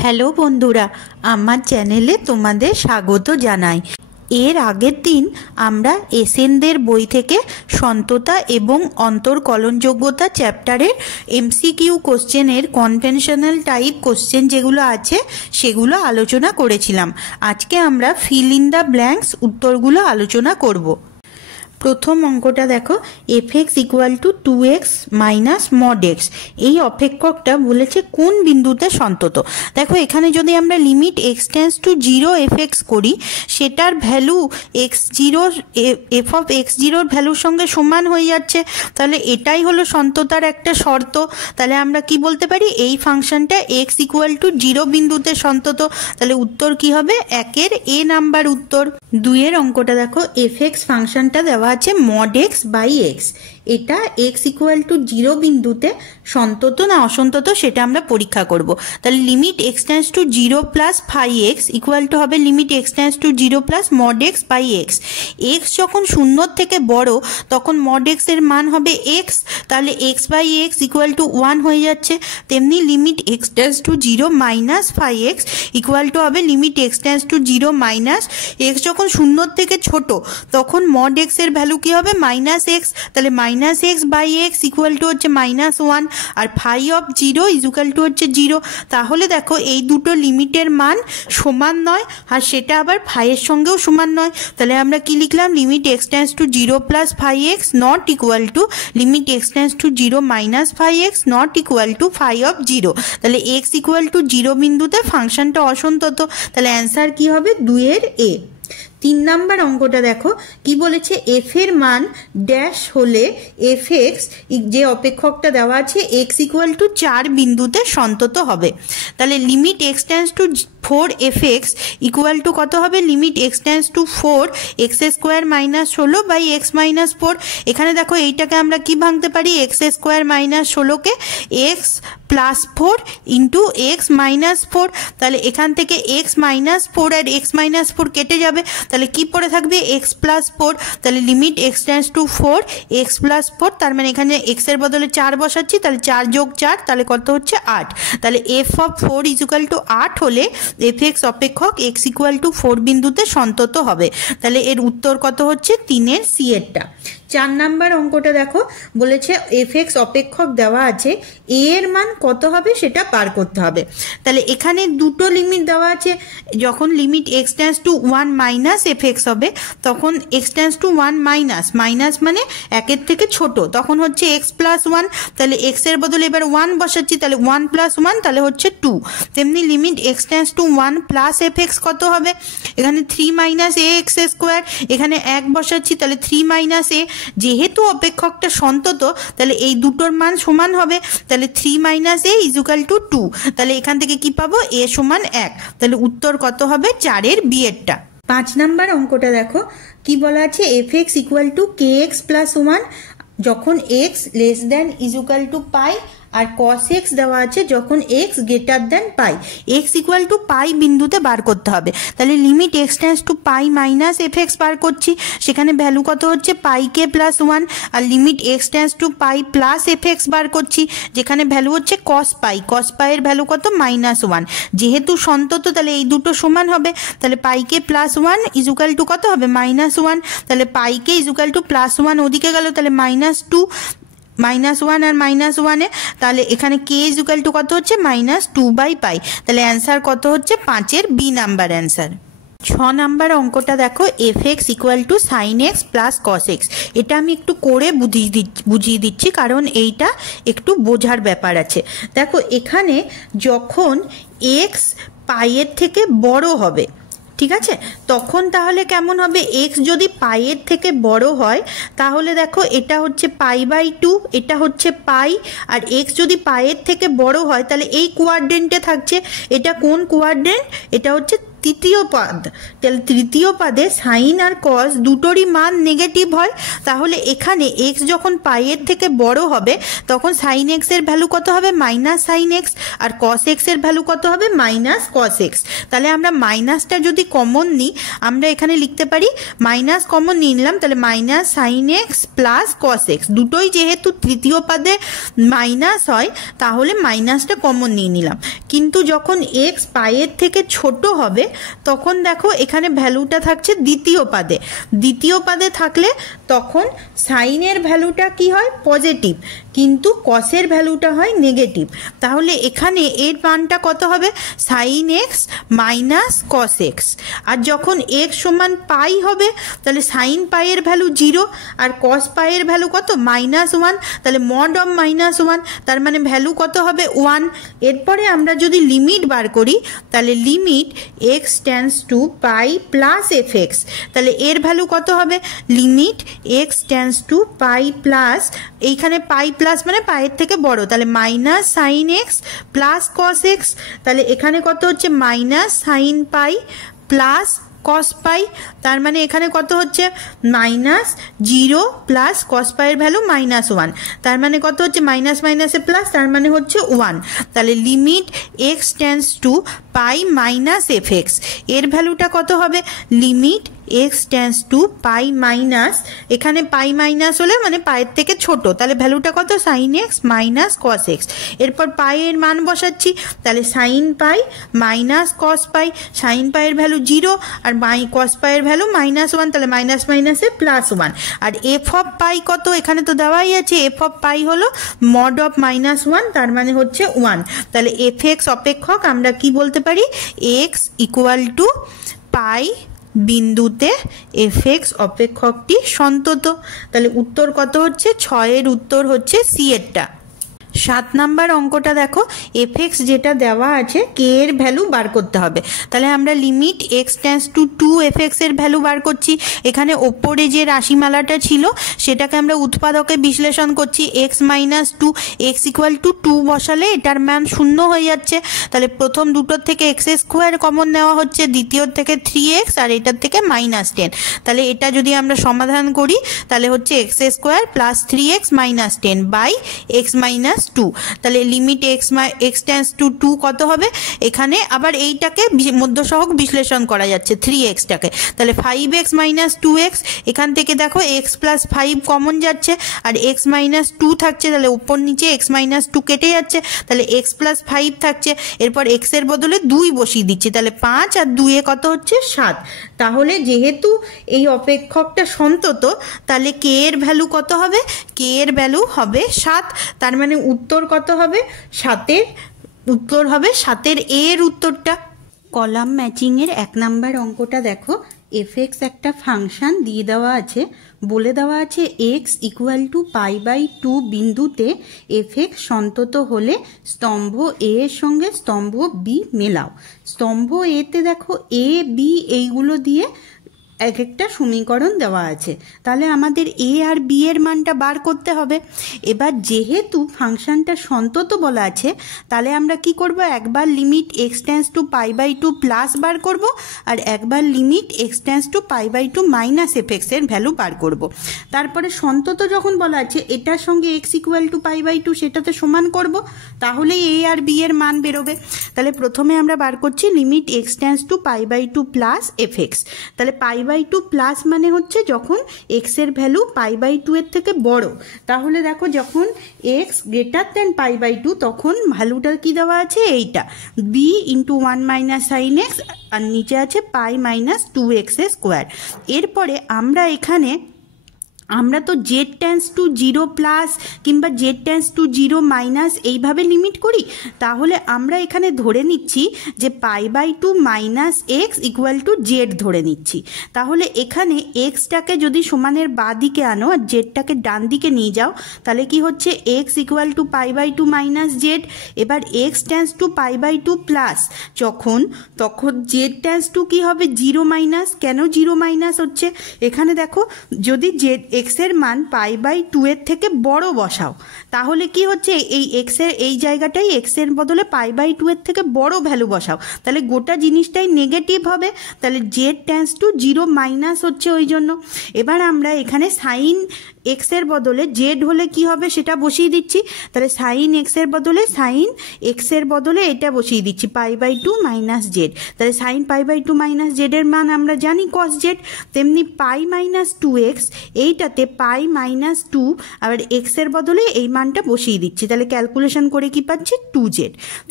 Hello বন্ধুরা, আমার চ্যানেলে তোমাদের স্বাগত জানাই। এর আগের দিন আমরা এসেনদের বই থেকে সন্ততা এবং অন্তর্কলনযোগ্যতা চ্যাপ্টারের এমসিকিউ কোশ্চেনের কনভেনশনাল টাইপ কোশ্চেন যেগুলো আছে সেগুলো আলোচনা করেছিলাম। আজকে আমরা ফিল ইন দ্য ব্ল্যাঙ্কস উত্তরগুলো আলোচনা করব। প্রথম অঙ্কটা দেখো, f x equal two 2x minus mod x. এই অপেক্ষকটা বলেছে কোন বিন্দুতে সন্তত। দেখো এখানে যদি আমরা limit x tends to 0 F x করি, সেটার value x0 F of x0 ভ্যালুর সঙ্গে সমান হয়ে যাচ্ছে, তাহলে এটাই হলো সন্ততার একটা শর্ত। তাহলে আমরা কি বলতে পারি, এই ফাংশনটা x ইকুয়াল টু 0 বিন্দুতে সন্তত। তাহলে উত্তর কি হবে, 1-এর এ নাম্বার উত্তর। 2-এর অঙ্কটা দেখো, এফ এক্স ফাংশনটা দেওয়া আছে মড এক্স বাই এক্স। এটা এক্স ইকুয়াল টু 0 বিন্দুতে সন্তত না অসন্তত সেটা আমরা পরীক্ষা করব। তাহলে limit x tends to 0 plus phi x equal to হবে limit x tends to 0 plus mod x by x. X যখন 0 থেকে বড় তখন মড এক্স এর মান হবে এক্স, তাহলে x by x equal to 1 হয়ে যাচ্ছে। তেমনি limit x tends to 0 minus phi x equal to হবে limit x tends to 0 minus x. যখন 0 থেকে ছোট তখন মড এক্স এর ভ্যালু কি হবে, মাইনাস এক্স, তাহলে minus x by x equal to হচ্ছে -1, আর ফাই অফ 0 ইকুয়াল টু হচ্ছে 0। তাহলে দেখো এই দুটো লিমিটের মান সমান নয়, আর সেটা আবার ফাইয়ের সঙ্গেও সমান নয়। তাহলে আমরা কি লিখলাম, limit x tends to 0 plus phi x not equal to limit x tends to 0 minus phi x not equal to phi of 0। তাহলে এক্স ইকুয়াল টু 0 বিন্দুতে ফাংশনটা অসন্তত। তাহলে অ্যান্সার কি হবে, 2-এর এ। 3 নাম্বার অঙ্কটা দেখো কি বলেছে, এফ এর মান ড্যাশ হলে এফ এক্স যে অপেক্ষকটা দেওয়া আছে এক্স ইকুয়াল টু 4 বিন্দুতে সন্তত হবে। তাহলে limit x tends to 4 f x equal to কত হবে, limit x tends to 4 x square minus 16 by x minus 4। এখানে দেখো এইটাকে আমরা কি ভাঙতে পারি, এক্স স্কোয়ার মাইনাস 16কে x plus 4 into x minus 4। তাহলে এখান থেকে এক্স মাইনাস 4 আর এক্স মাইনাস 4 কেটে যাবে, তাহলে কি পড়ে থাকবে, এক্স প্লাস 4। তাহলে limit x tends to 4 x plus 4, তার মানে এখানে এক্স এর বদলে 4 বসাচ্ছি, তাহলে 4 যোগ 4 তাহলে কত হচ্ছে 8। তাহলে এফ অফ 4 ইকুয়াল টু 8 হলে এফ এক্স অপেক্ষক এক্স ইকুয়াল টু 4 বিন্দুতে সন্তত হবে। তাহলে এর উত্তর কত হচ্ছে, 3-এর সি এরটা। 4 নাম্বার অঙ্কটা দেখো বলেছে এফ এক্স অপেক্ষক দেওয়া আছে, এ এর মান কত হবে সেটা পার করতে হবে। তাহলে এখানে দুটো লিমিট দেওয়া আছে, যখন limit x tends two 1 minus f x হবে তখন x tends two 1 minus, minus মানে 1-এর থেকে ছোট, তখন হচ্ছে এক্স প্লাস 1। তাহলে এক্স এর বদলে এবার 1 বসাচ্ছি, তাহলে 1 প্লাস 1 তাহলে হচ্ছে 2। তেমনি limit x tends two 1 plus f x কত হবে, এখানে 3 মাইনাস এ এক্স স্কোয়ার, এখানে 1 বসাচ্ছি, তাহলে 3 মাইনাস এ। যেহেতু অপেক্ষকটা সন্তত তাহলে এই দুটোর মান সমান হবে, তাহলে 3 মাইনাস এ ইকুয়াল টু 2। তাহলে এখান থেকে কি পাবো, এ সমান 1। তাহলে উত্তর কত হবে, 4-এর বি এরটা। 5 নাম্বার অঙ্কটা দেখো কি বলা আছে, f x equal to k x plus 1 যখন x less than equal to pi, আর কস এক্স দেওয়া আছে যখন x greater than pi. X equal to pi বিন্দুতে বার করতে হবে। তাহলে limit x tends to pi minus f x বার করছি, সেখানে ভ্যালু কত হচ্ছে পাই কে প্লাস 1। আর limit x tends to pi plus f x বার করছি, যেখানে ভ্যালু হচ্ছে কস পাই, কস পাইয়ের ভ্যালু কত, -1। যেহেতু সন্তত তাহলে এই দুটো সমান হবে, তাহলে পাই কে প্লাস 1 ইকুয়াল টু কত হবে, -1। তাহলে পাই কে ইকুয়াল টু প্লাস 1 ওদিকে গেল, তাহলে -2, -1 আর -1 এ, তাহলে এখানে কে ইকুয়াল টু কত হচ্ছে, -2 বাই পাই। তাহলে অ্যান্সার কত হচ্ছে, 5-এর বি নাম্বার অ্যান্সার। 6 নাম্বার অঙ্কটা দেখো, f x equal to sine x plus cos x. এটা আমি একটু করে বুঝিয়ে দিচ্ছি কারণ এইটা একটু বোঝার ব্যাপার আছে। দেখো এখানে যখন এক্স পাইয়ের থেকে বড় হবে, ঠিক আছে, তখন তাহলে কেমন হবে, এক্স যদি পাইয়ের থেকে বড় হয় তাহলে দেখো এটা হচ্ছে পাই বাই 2, এটা হচ্ছে পাই, আর এক্স যদি পাইয়ের থেকে বড় হয় তাহলে এই কোয়াড্রেন্টে থাকছে। এটা কোন কোয়াড্রেন্ট, এটা হচ্ছে তৃতীয় পদ, তাহলে তৃতীয় পদে সাইন আর কস দুটোরই মান নেগেটিভ হয়। তাহলে এখানে এক্স যখন পাইয়ের থেকে বড় হবে তখন সাইন এক্স এর ভ্যালু কত হবে? Minus sine x. আর কস এক্স এর ভ্যালু কত হবে? Minus cos x. তাহলে আমরা মাইনাসটা যদি কমন নিই, আমরা এখানে লিখতে পারি মাইনাস কমন নিয়ে নিলাম, তাহলে minus sine x plus cos x. দুটোই যেহেতু তৃতীয় পদে মাইনাস হয় তাহলে মাইনাসটা কমন নিয়ে নিলাম। কিন্তু যখন এক্স পাইয়ের থেকে ছোট হবে তখন দেখো এখানে ভ্যালুটা থাকছে দ্বিতীয় পদে। দ্বিতীয় পদে থাকলে তখন সাইনের ভ্যালুটা কি হয়? পজিটিভ, কিন্তু কসের ভ্যালুটা হয় নেগেটিভ। তাহলে এখানে এর মানটা কত হবে? Sine x minus cos x. আর যখন এক্স সমান পাই হবে তাহলে সাইন পাইয়ের ভ্যালু 0 আর কস পাইয়ের ভ্যালু কত? -1। তাহলে মড অফ -1, তার মানে ভ্যালু কত হবে? 1। এরপরে আমরা যদি লিমিট বার করি তাহলে limit x tends to pi plus f x, তাহলে এর ভ্যালু কত হবে? Limit x tends to pi plus, এইখানে পাই প্লাস মানে পাইয়ের থেকে বড়, তাহলে minus sine x plus cos x. তাহলে এখানে কত হচ্ছে? Minus sine pi plus cos pi, তার মানে এখানে কত হচ্ছে? -0 প্লাস কস পাইয়ের ভ্যালু -1, তার মানে কত হচ্ছে? মাইনাস মাইনাসে প্লাস, তার মানে হচ্ছে 1। তাহলে limit x tends to pi minus f x, এর ভ্যালুটা কত হবে? Limit x tends to pi minus, এখানে পাই মাইনাস হলে মানে পাইয়ের থেকে ছোট, তাহলে ভ্যালুটা কত? Sine x minus cos x. এরপর পাইয়ের মান বসাচ্ছি, তাহলে sine pi minus cos pi, sine পাইয়ের ভ্যালু 0 আর কস পাইয়ের ভ্যালু -1, তাহলে মাইনাস মাইনাসে +1। আর এফ অফ পাই কত? এখানে তো দেওয়াই আছে, এফ অফ পাই হলো মড অফ -1, তার মানে হচ্ছে 1। তাহলে এফ এক্স অপেক্ষক আমরা কি বলতে পারি? এক্স ইকুয়াল টু পাই বিন্দুতে এফ এক্স অপেক্ষকটি সন্তত। তাহলে উত্তর কত হচ্ছে? 6-এর উত্তর হচ্ছে সি এরটা। 7 নাম্বার অঙ্কটা দেখো, এফ এক্স যেটা দেওয়া আছে কে এর ভ্যালু বার করতে হবে। তাহলে আমরা limit x tends two 2 F x এর ভ্যালু বার করছি। এখানে ওপরে যে রাশিমালাটা ছিল সেটাকে আমরা উৎপাদকে বিশ্লেষণ করছি। X minus 2, x equal two 2 বসালে এটার মান 0 হয়ে যাচ্ছে। তাহলে প্রথম দুটোর থেকে এক্স স্কোয়ার কমন নেওয়া হচ্ছে, দ্বিতীয়র থেকে 3x আর এটার থেকে -10। তাহলে এটা যদি আমরা সমাধান করি তাহলে হচ্ছে x square plus 3x -10 by x minus 2। তাহলে লিমিট এক্স টেন্ডস টু 2 কত হবে? এখানে আবার এইটাকে মধ্যসহগ বিশ্লেষণ করা যাচ্ছে 3xটাকে, তাহলে 5x মাইনাস 2x। এখান থেকে দেখো x প্লাস 5 কমন যাচ্ছে আর x মাইনাস 2 থাকছে, তাহলে উপর নিচে x মাইনাস 2 কেটে যাচ্ছে, তাহলে x প্লাস 5 থাকছে। এরপর x এর বদলে 2 বসিয়ে দিচ্ছি, তাহলে 5 আর 2 কত হচ্ছে? 7। তাহলে যেহেতু এই অপেক্ষকটা সন্তত তাহলে কে এর ভ্যালু কত হবে? কে এর ভ্যালু হবে 7, তার মানে উত্তর কত হবে? 7-এর উত্তর হবে 7-এর এর উত্তরটা। কলাম ম্যাচিং এর 1 নাম্বার অঙ্কটা দেখো, এফ এক্স একটা ফাংশন দিয়ে দেওয়া আছে, বলে দেওয়া আছে এক্স ইকুয়াল টু পাই/2 বিন্দুতে এফ এক্স সন্তত হলে স্তম্ভ এ এর সঙ্গে স্তম্ভ বি মেলাও। স্তম্ভ এতে দেখো এ বি এইগুলো দিয়ে এক একটা সমীকরণ দেওয়া আছে, তাহলে আমাদের এ আর বি এর মানটা বার করতে হবে। এবার যেহেতু ফাংশনটা সন্তত বলা আছে তাহলে আমরা কি করব? একবার লিমিট এক্স টেন্ডস টু পাই/2 প্লাস বার করব আর একবার লিমিট এক্স টেন্ডস টু পাই/2 মাইনাস এফ এক্স এর ভ্যালু বার করব। তারপরে সন্তত যখন বলা আছে এটার সঙ্গে এক্স ইকুয়াল টু পাই/2 সেটাতে সমান করব, তাহলেই এ আর বি এর মান বেরোবে। তাহলে প্রথমে আমরা বার করছি লিমিট এক্স টেন্ডস টু পাই/2 প্লাস এফ এক্স। তাহলে পাই/2 প্লাস মানে হচ্ছে যখন এক্স এর ভ্যালু পাই/2 এর থেকে বড়, তাহলে দেখো যখন এক্স গ্রেটার দেন পাই/2 তখন ভ্যালুটা কি দেওয়া আছে? এইটা B into 1 minus sine x আর নিচে আছে পাই মাইনাস 2x স্কোয়ার। এরপরে আমরা তো জেড টেন্ডস টু 0 প্লাস কিংবা জেড টেন্ডস টু 0 মাইনাস এইভাবে লিমিট করি, তাহলে আমরা এখানে ধরে নিচ্ছি যে পাই/2 minus x equal to z ধরে নিচ্ছি। তাহলে এখানে এক্সটাকে যদি সমানের বাঁ দিকে আনো আর জেডটাকে ডান দিকে নিয়ে যাও তাহলে কি হচ্ছে? এক্স ইকুয়াল টু পাই/2 মাইনাস জেড। এবার এক্স টেন্ডস টু পাই/2 প্লাস তখন জেড টেন্ডস টু কি হবে? 0 মাইনাস। কেন 0 মাইনাস হচ্ছে? এখানে দেখো যদি জেড এক্সের মান পাই বাই 2 এর থেকে বড় বসাও, তাহলে কি হচ্ছে এই এক্সের এই জায়গাটাই এক্সের বদলে পাই বাই 2 এর থেকে বড় ভ্যালু বসাও, তাহলে গোটা জিনিসটাই নেগেটিভ হবে, তাহলে জেড টেন্ডস টু 0 মাইনাস হচ্ছে ওই জন্য। এবার আমরা এখানে সাইন এক্সের বদলে জেড হলে কি হবে সেটা বসিয়ে দিচ্ছি, তাহলে সাইন এক্সের বদলে এটা বসিয়ে দিচ্ছি পাই বাই 2 মাইনাস জেড, তাহলে সাইন পাই বাই 2 মাইনাস জেডের মান আমরা জানি কস জেড, তেমনি পাই মাইনাস 2x, এইটাতে পাই মাইনাস 2 আবার এক্সের বদলে এই মানটা বসিয়ে দিচ্ছি, তাহলে ক্যালকুলেশন করে কি পাচ্ছি 2z।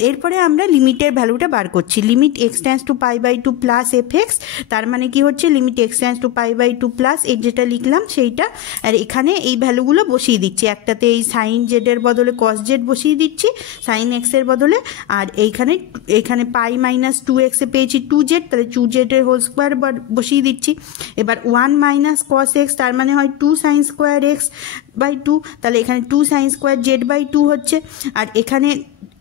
এরপরে আমরা লিমিটের ভ্যালুটা বার করছি, limit x tends to pi by 2 plus f তার মানে কি হচ্ছে limit x tends to pi by 2 plus এই যেটা লিখলাম সেইটা, আর এখানে এই ভ্যালুগুলো বসিয়ে দিচ্ছি, একটাতে এই সাইন জেডের বদলে কস জেড বসিয়ে দিচ্ছি সাইন এক্সের বদলে, আর এইখানে পাই মাইনাস 2x এ পেয়েছি 2z, তাহলে 2z এর হোল স্কোয়ার বসিয়ে দিচ্ছি। এবার 1 মাইনাস কস এক্স তার মানে হয় 2 সাইন স্কোয়ার এক্স বাই 2, তাহলে এখানে 2 সাইন স্কোয়ার জেড বাই 2 হচ্ছে, আর এখানে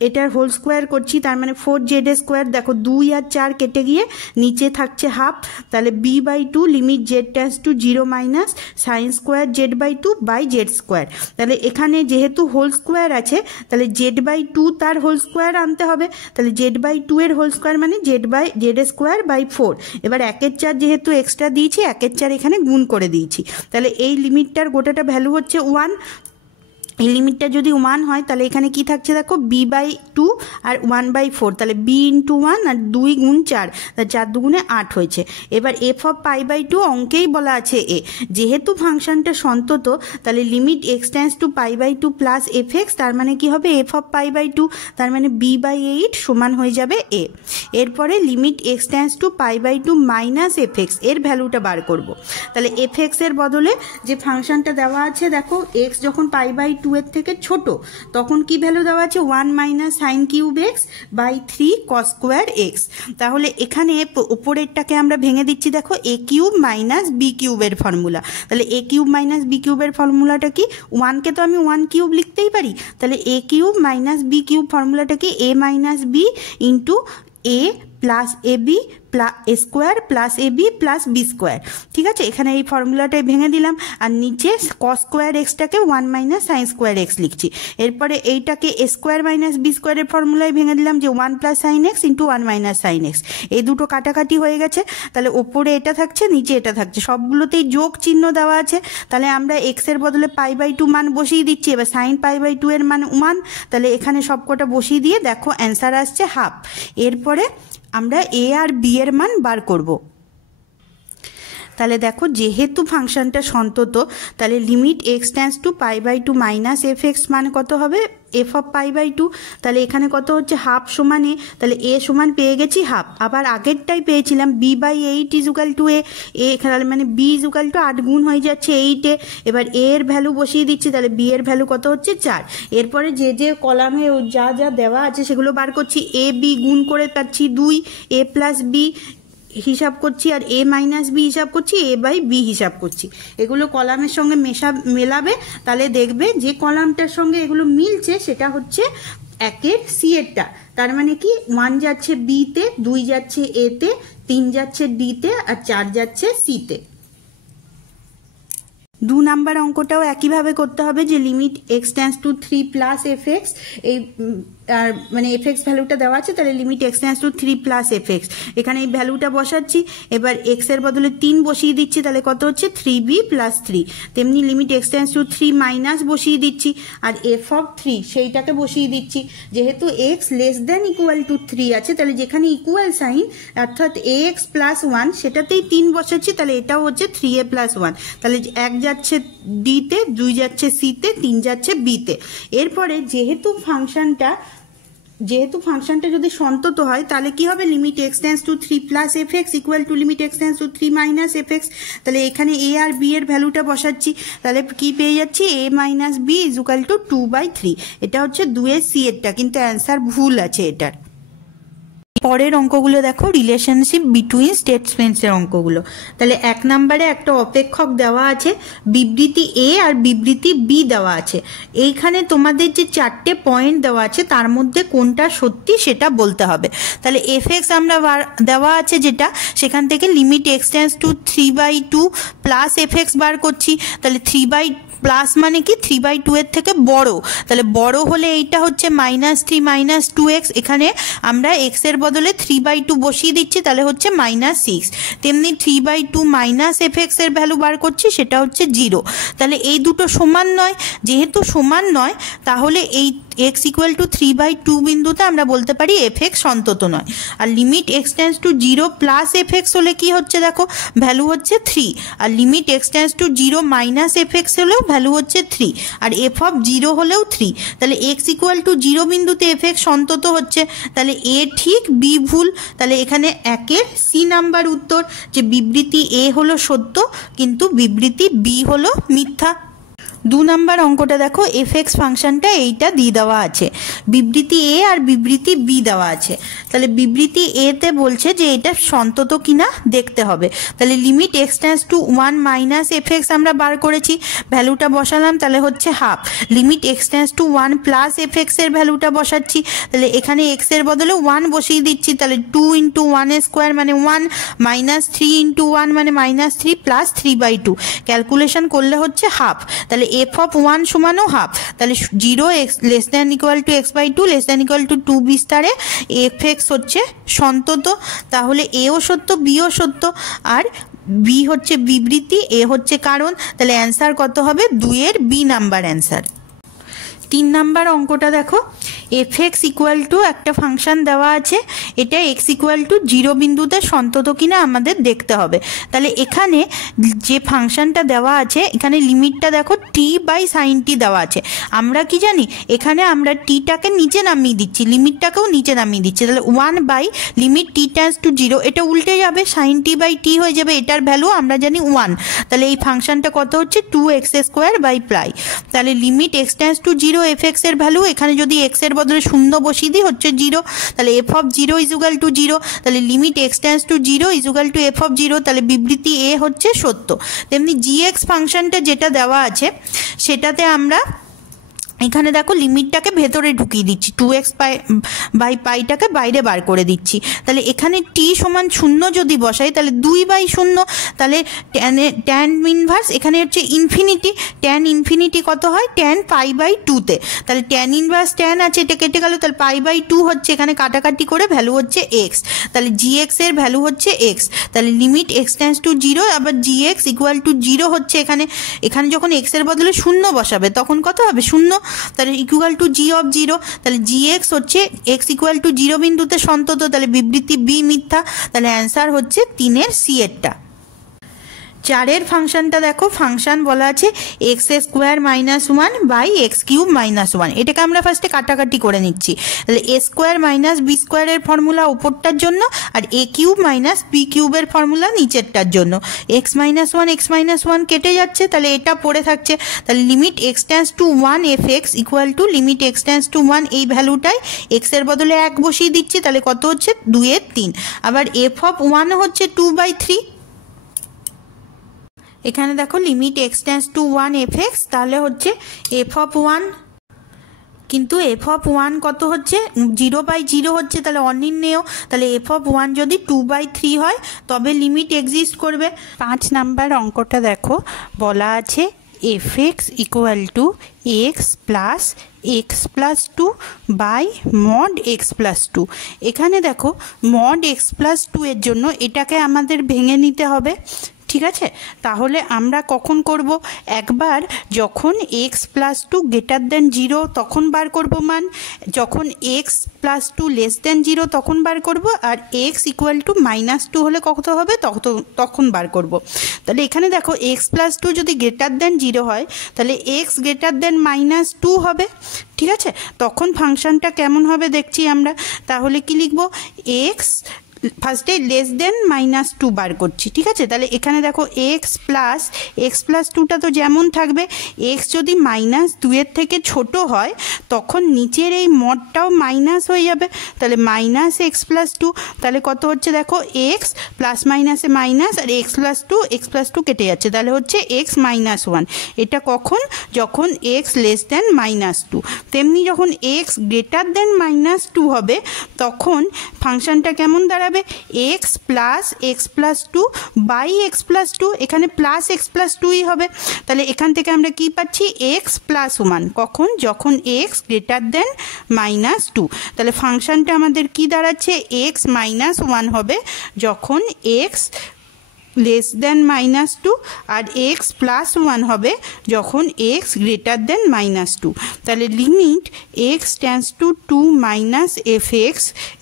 এটার হোল স্কোয়ার করছি তার মানে 4z স্কোয়ার, দেখো 2 আর 4 কেটে গিয়ে নিচে থাকছে হাফ, তাহলে b by 2 limit z tends to 0 minus sine square z by 2 by z square, তাহলে এখানে যেহেতু হোল স্কোয়ার আছে তাহলে জেড বাই 2 তার হোল স্কোয়ার আনতে হবে, তাহলে জেড বাই 2 এর হোল স্কোয়ার মানে জেড স্কোয়ার বাই 4, এবার 1/4 যেহেতু এক্সট্রা দিয়েছি 1/4 এখানে গুণ করে দিয়েছি, তাহলে এই লিমিটটার গোটাটা ভ্যালু হচ্ছে 1, এই লিমিটটা যদি 1 হয় তাহলে এখানে কি থাকছে দেখো বি বাই 2 আর 1/4, তাহলে বি ইন্টু 1 আর 2 গুণ 4, তাহলে 4 দুগুণে 8 হয়েছে। এবার এফ অফ পাই বাই 2 অঙ্কেই বলা আছে এ, যেহেতু ফাংশনটা সন্তত তাহলে limit x tends to pi by 2 plus f x তার মানে কি হবে এফ অফ পাই বাই 2, তার মানে বি বাই 8 সমান হয়ে যাবে এ। এরপরে limit x tends to pi by 2 minus f x এর ভ্যালুটা বার করব, তাহলে এফ এক্স এর বদলে যে ফাংশনটা দেওয়া আছে দেখো এক্স যখন পাই বাই 2 এর থেকে ছোট তখন কি ভ্যালু দেওয়া আছে 1 minus sine cube x by 3 cos square x, তাহলে এখানে উপরেরটাকে আমরা ভেঙে দিচ্ছি, দেখো এ কিউব মাইনাস বি কিউবের ফর্মুলা, তাহলে এ কিউব মাইনাস বি কিউবের ফর্মুলাটা কি 1কে তো আমি 1 কিউব লিখতেই পারি, তাহলে a cube minus b cube ফর্মুলাটা কি a minus b into a plus a b square plus a b plus b square, ঠিক আছে, এখানে এই ফর্মুলাটাই ভেঙে দিলাম, আর নিচে কস স্কোয়ার এক্সটাকে 1 মাইনাস সাইন স্কোয়ার এক্স লিখছি, এরপরে এইটাকে এ স্কোয়ার মাইনাস বি স্কোয়ারের ফর্মুলায় ভেঙে দিলাম যে 1 plus sine x into 1 minus sine x, এই দুটো কাটাকাটি হয়ে গেছে, তাহলে ওপরে এটা থাকছে নিচে এটা থাকছে, সবগুলোতেই যোগ চিহ্ন দেওয়া আছে, তাহলে আমরা এক্সের বদলে পাই বাই 2 মান বসিয়ে দিচ্ছি, এবার সাইন পাই বাই 2 এর মান 1, তাহলে এখানে সবকটা বসিয়ে দিয়ে দেখো অ্যান্সার আসছে হাফ। এরপরে আমরা এ আর বি এর মান বার করব, তাহলে দেখো যেহেতু ফাংশনটা সন্তত তাহলে limit x tends to pi by 2 minus f x মান কত হবে এফ অফ পাই বাই 2, তাহলে এখানে কত হচ্ছে হাফ সমানে, তাহলে এ সমান পেয়ে গেছি হাফ, আবার আগেরটাই পেয়েছিলাম বি বাই 8 ইজুকাল টু এ, এখানে মানে বি ইজুকাল টু 8 গুণ হয়ে যাচ্ছে 8-এ, এবার এ এর ভ্যালু বসিয়ে দিচ্ছি, তাহলে বি এর ভ্যালু কত হচ্ছে 4, এরপরে যে কলামে যা যা দেওয়া আছে সেগুলো বার করছি, এ বি গুণ করে পাচ্ছি 2, এ প্লাস বি হিসাব করছি আর এ মাইনাস বি হিসাব করছি, এ বাই বি হিসাব করছি, এগুলো কলামের সঙ্গে মেলাবে, তাহলে দেখবে যে কলামটার সঙ্গে এগুলো মিলছে সেটা হচ্ছে একের সি এরটা, তার মানে কি 1 যাচ্ছে বিতে, 2 যাচ্ছে এতে, 3 যাচ্ছে ডিতে আর 4 যাচ্ছে সিতে। 2 নাম্বার অঙ্কটাও একইভাবে করতে হবে যে limit x tends two 3 plus f x, এই আর মানে এফ এক্স ভ্যালুটা দেওয়া আছে, তাহলে limit x tends two 3 plus f x, এখানে এই ভ্যালুটা বসাচ্ছি, এবার এক্স এর বদলে 3 বসিয়ে দিচ্ছি, তাহলে কত হচ্ছে 3b প্লাস 3, তেমনি limit x tends two 3 minus বসিয়ে দিচ্ছি, আর এফ অফ 3 সেইটাকে বসিয়ে দিচ্ছি, যেহেতু x less than equal two 3 আছে তাহলে যেখানে ইকুয়াল সাইন অর্থাৎ এ এক্স প্লাস 1 সেটাতেই 3 বসাচ্ছি, তাহলে এটাও হচ্ছে 3a প্লাস 1, তাহলে 1 যাচ্ছে ডিতে, 2 যাচ্ছে সিতে, 3 যাচ্ছে বিতে। এরপরে যেহেতু ফাংশনটা যদি সন্তত হয় তাহলে কি হবে limit x tends two 3 plus f x equal to limit x tends two 3 minus f x, তাহলে এখানে এ আর বি এর ভ্যালুটা বসাচ্ছি, তাহলে কি পেয়ে যাচ্ছি এ মাইনাস বি ইকুয়াল টু 2/3, এটা হচ্ছে 2 এর সি এরটা, কিন্তু অ্যান্সার ভুল আছে এটার। পরের অঙ্কগুলো দেখো রিলেশনশিপ বিটুইন স্টেটমেন্টসের অঙ্কগুলো। তাহলে 1 নম্বরে একটা অপেক্ষক দেওয়া আছে, বিবৃতি এ আর বিবৃতি বি দেওয়া আছে। এইখানে তোমাদের যে 4টে পয়েন্ট দেওয়া আছে তার মধ্যে কোনটা সত্যি সেটা বলতে হবে। তাহলে এফএক্স আমরা দেওয়া আছে যেটা, সেখান থেকে limit x tends to 3/2 plus f x বার করছি। তাহলে 3/2 প্লাস মানে কি 3/2 এর থেকে বড়, তাহলে বড় হলে এইটা হচ্ছে -3 - 2x। এখানে আমরা x এর বদলে 3/2 বসিয়ে দিচ্ছি, তাহলে হচ্ছে -6। তেমনি 3/2 মাইনাস এফ এর ভ্যালু বার করছি, সেটা হচ্ছে 0। তাহলে এই দুটো সমান নয়, যেহেতু সমান নয় তাহলে এই x = 3/2 বিন্দুতে আমরা বলতে পারি এফ সন্তত নয়। আর limit x tends to 0 plus f হলে কি হচ্ছে দেখো, ভ্যালু হচ্ছে 3। আর limit x tends to 0 minus f হলেও ভ্যালু হচ্ছে 3। আর এফ অফ 0 হলেও 3। তাহলে x = 0 বিন্দুতে এফ সন্তত হচ্ছে। তাহলে এ ঠিক বি ভুল। তাহলে এখানে 1-এর সি নাম্বার উত্তর, যে বিবৃতি এ হলো সত্য কিন্তু বিবৃতি বি হলো মিথ্যা। 2 নম্বর অঙ্কটা দেখো, এফএক্স ফাংশনটা এইটা দিয়ে দেওয়া আছে, বিবৃতি এ আর বিবৃতি বি দেওয়া আছে। তাহলে বিবৃতি এ তে বলছে যে এটা সন্তত কিনা দেখতে হবে। তাহলে limit x tends two 1 minus FX আমরা বার করেছি, ভ্যালুটা বসালাম, তাহলে হচ্ছে half. Limit x tends two 1 plus FX এর ভ্যালুটা বসাচ্ছি, তাহলে এখানে এক্স এর বদলে 1 বসিয়ে দিচ্ছি। তাহলে 2 × 1² মানে 1, -3 × 1 মানে -3 প্লাস 3/2 ক্যালকুলেশন করলে হচ্ছে হাফ। তাহলে এফ অফ 1 সমানও হাফ। তাহলে 0 <= x/2 <= 2 বিস্তারে এফ এক্স হচ্ছে সন্তত। তাহলে এও সত্য বিও সত্য, আর বি হচ্ছে বিবৃতি, এ হচ্ছে কারণ। তাহলে অ্যান্সার কত হবে, 2-এর বি নাম্বার অ্যান্সার। 3 নাম্বার অঙ্কটা দেখো, এফএক্স = একটা ফাংশন দেওয়া আছে, এটা x = 0 বিন্দুতে সন্তত কিনা আমাদের দেখতে হবে। তাহলে এখানে যে ফাংশনটা দেওয়া আছে, এখানে লিমিটটা দেখো t/sin t দেওয়া আছে। আমরা কি জানি, এখানে আমরা টিটাকে নিচে নামিয়ে দিচ্ছি, লিমিটটাকেও নিচে নামিয়ে দিচ্ছি। তাহলে 1/লিমিট t টেন্ডস টু 0, এটা উল্টে যাবে, sin t/t হয়ে যাবে, এটার ভ্যালু আমরা জানি 1। তাহলে এই ফাংশনটা কত হচ্ছে, 2x² তাহলে limit x tends to 0 FX এর ভ্যালু, এখানে যদি x এর বদলে 0 বসিয়ে দিই হচ্ছে 0। তাহলে এফ অফ 0 = 0। তাহলে limit x tends to 0 = F of 0। তাহলে বিবৃতি এ হচ্ছে সত্য। তেমনি gx ফাংশনটা যেটা দেওয়া আছে সেটাতে আমরা এখানে দেখো লিমিটটাকে ভেতরে ঢুকিয়ে দিচ্ছি, 2x/পাইটাকে বাইরে বার করে দিচ্ছি। তাহলে এখানে t = 0 যদি বসাই, তাহলে 2/0। তাহলে ট্যান ইনভার্স এখানে হচ্ছে ইনফিনিটি, ট্যান ইনফিনিটি কত হয়, ট্যান π/2-তে। তাহলে ট্যান ইনভার্স ট্যান আছে, এটা কেটে গেল, তাহলে π/2 হচ্ছে, এখানে কাটাকাটি করে ভ্যালু হচ্ছে x। তাহলে gx এর ভ্যালু হচ্ছে x। তাহলে লিমিট x টেন্ডস টু 0, আবার gx = 0 হচ্ছে, এখানে যখন x এর বদলে 0 বসাবে তখন কত হবে, 0। তাহলে = g of 0। তাহলে gx হচ্ছে x = 0 বিন্দুতে সন্তত, তাহলে বিবৃতি বি মিথ্যা। তাহলে অ্যান্সার হচ্ছে 3-এর সি এরটা। 4-এর ফাংশনটা দেখো, ফাংশন বলা আছে x² - 1/x³ - 1। এটাকে আমরা ফার্স্টে কাটাকাটি করে নিচ্ছি। তাহলে a² - b² এর ফর্মুলা উপরটার জন্য, আর a³ - b³ এর ফর্মুলা নিচেরটার জন্য। x - 1 x - 1 কেটে যাচ্ছে, তাহলে এটা পড়ে থাকছে। তাহলে limit x tends two 1 fx = limit x tends two 1, এই ভ্যালুটাই x এর বদলে 1 বসিয়ে দিচ্ছি, তাহলে কত হচ্ছে, 2-এর 3। আবার এফ অফ 1 হচ্ছে 2/3। এখানে দেখো limit x tends two 1 fx, তাহলে হচ্ছে এফ অফ 1, কিন্তু এফ অফ 1 কত হচ্ছে, 0/0 হচ্ছে, তাহলে অনির্ণেয়। তাহলে এফ অফ 1 যদি 2/3 হয় তবে লিমিট এক্সিস্ট করবে। 5 নাম্বার অঙ্কটা দেখো, বলা আছে fx = x plus x+2 mod x+2। এখানে দেখো mod x+2 এর জন্য এটাকে আমাদের ভেঙে নিতে হবে, ঠিক আছে। তাহলে আমরা কখন করব, একবার যখন x+2 > 0 তখন বার করব মান, যখন x+2 <0 তখন বার করব, আর x = -2 হলে কত হবে তখন বার করব। তাহলে এখানে দেখো x+2 যদি <0 হয় তাহলে x <-2 হবে, ঠিক আছে। তখন ফাংশনটা কেমন হবে দেখছি আমরা। তাহলে কি লিখব, x ফার্স্টে লেস দেন -2 বার করছি, ঠিক আছে। তাহলে এখানে দেখো এক্স প্লাস 2টা তো যেমন থাকবে, এক্স যদি -2 থেকে ছোট হয় তখন নিচের এই মডটাও মাইনাস হয়ে যাবে, তাহলে -x+2, তাহলে কত হচ্ছে দেখো এক্স প্লাস মাইনাসে মাইনাস আর x+2 কেটে যাচ্ছে, তাহলে হচ্ছে x-1। এটা কখন? যখন x লেস দেন -2। তেমনি যখন x গ্রেটার দেন -2 হবে তখন ফাংশনটা কেমন দাঁড়াবে? x plus x+2 by x+2, এখানে প্লাস x+2ই হবে। তাহলে এখান থেকে আমরা কি পাচ্ছি? x+1। কখন? যখন x গ্রেটার দেন -2। তাহলে ফাংশনটা আমাদের কি দাঁড়াচ্ছে? x-1 হবে যখন x লেস দেন -2 আর x+1 হবে যখন x গ্রেটার দেন -2। তাহলে limit x tends two 2 - fx,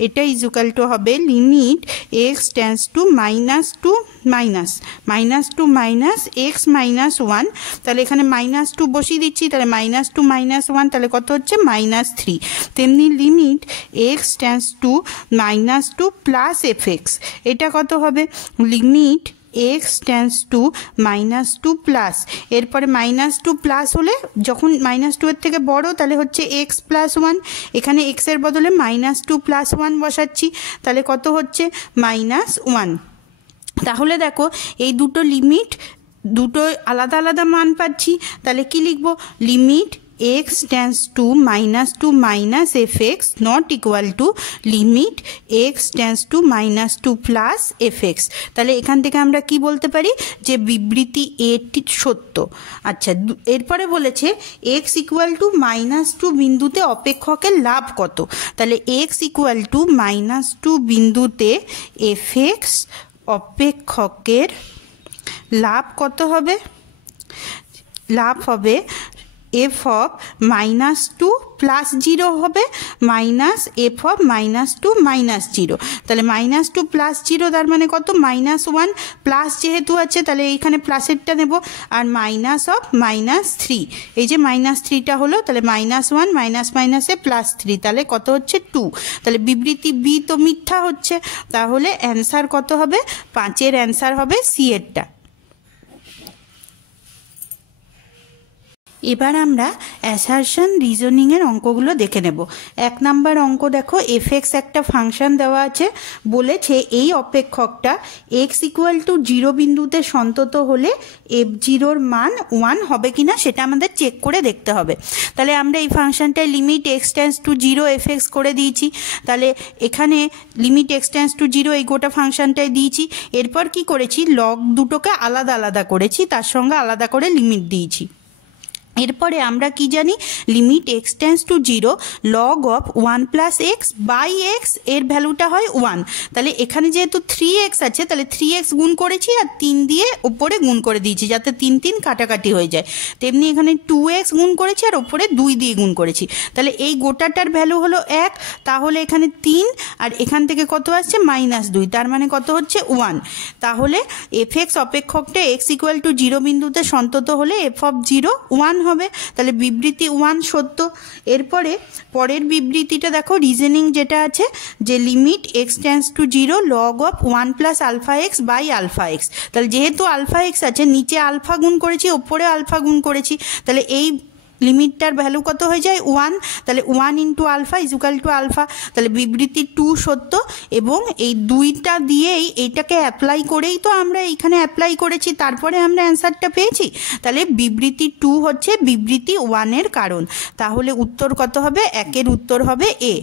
এটা ইকুয়াল টু হবে limit x tends two -2 x-1। তাহলে এখানে -2 বসিয়ে দিচ্ছি, তাহলে -2 -1 তাহলে কত হচ্ছে? -3। তেমনি limit x tends two -2 plus fx, এটা কত হবে? Limit x tends two -2 plus, এরপরে -2 প্লাস হলে যখন -2 এর থেকে বড় তাহলে হচ্ছে x+1, এখানে x এর বদলে -2 + 1 বসাচ্ছি, তাহলে কত হচ্ছে? -1। তাহলে দেখো এই দুটো লিমিট দুটো আলাদা আলাদা মান পাচ্ছি, তাহলে কি লিখব? Limit x tends two -2 fx not equal to limit x tends two -2 plus fx। তাহলে এখান থেকে আমরা কি বলতে পারি? যে বিবৃতি এটি সত্য। আচ্ছা, এরপরে বলেছে x ইকুয়াল টু -2 বিন্দুতে অপেক্ষকের লাভ কত? তাহলে x ইকুয়াল টু -2 বিন্দুতে fx অপেক্ষকের লাভ কত হবে? লাভ হবে f of -2 প্লাস 0 হবে মাইনাস f of -2 -0। তাহলে -2 প্লাস 0 তার মানে কত? -1 প্লাস যেহেতু আছে তাহলে এইখানে প্লাসেরটা নেব, আর মাইনাস অফ -3, এই যে -3টা হলো, তাহলে -1 মাইনাসে +3, তাহলে কত হচ্ছে? 2। তাহলে বিবৃতি বি তো মিথ্যা হচ্ছে, তাহলে অ্যান্সার কত হবে? 5-এর অ্যান্সার হবে সি এরটা। এবার আমরা অ্যাসারশন রিজনিংয়ের অঙ্কগুলো দেখে নেব। 1 নাম্বার অঙ্ক দেখো, fx একটা ফাংশন দেওয়া আছে, বলেছে এই অপেক্ষকটা x ইকুয়াল টু 0 বিন্দুতে সন্তত হলে f0-র মান 1 হবে কিনা সেটা আমাদের চেক করে দেখতে হবে। তাহলে আমরা এই ফাংশনটায় limit x tends to 0 fx করে দিয়েছি, তাহলে এখানে লিমিট x টেন্ডস টু 0 এই গোটা ফাংশনটায় দিয়েছি। এরপর কি করেছি? লগ দুটোকে আলাদা আলাদা করেছি, তার সঙ্গে আলাদা করে লিমিট দিয়েছি। এরপরে আমরা কি জানি? Limit x tends to 0 log of 1 plus x by x, এর ভ্যালুটা হয় 1। তাহলে এখানে যেহেতু 3x আছে তাহলে 3x গুণ করেছি আর 3 দিয়ে ওপরে গুণ করে দিয়েছি যাতে 3 কাটাকাটি হয়ে যায়। তেমনি এখানে 2x গুণ করেছি আর ওপরে 2 দিয়ে গুণ করেছি, তাহলে এই গোটাটার ভ্যালু হলো 1। তাহলে এখানে 3 আর এখান থেকে কত আসছে? -2, তার মানে কত হচ্ছে? 1। তাহলে fx অপেক্ষকটা x ইকুয়াল টু 0 বিন্দুতে সন্তত হলে f অফ 0 1 হবে, তাহলে বিবৃতি 1 সত্য। এরপরে পরের বিবৃতিটা দেখো, রিজনিং যেটা আছে যে limit x tends to 0 log of 1 plus alpha x by alpha x, তাহলে যেহেতু আলফা এক্স আছে নিচে আলফা গুণ করেছি ওপরে আলফা গুণ করেছি, তাহলে এই লিমিটটার ভ্যালু কত হয়ে যায়? 1। তাহলে 1 into alpha is equal to alpha, তাহলে বিবৃতি 2 সত্য। এবং এই 2টা দিয়েই এইটাকে অ্যাপ্লাই করেই তো আমরা এইখানে অ্যাপ্লাই করেছি, তারপরে আমরা অ্যান্সারটা পেয়েছি। তাহলে বিবৃতি 2 হচ্ছে বিবৃতি 1-এর কারণ। তাহলে উত্তর কত হবে? 1-এর উত্তর হবে এ।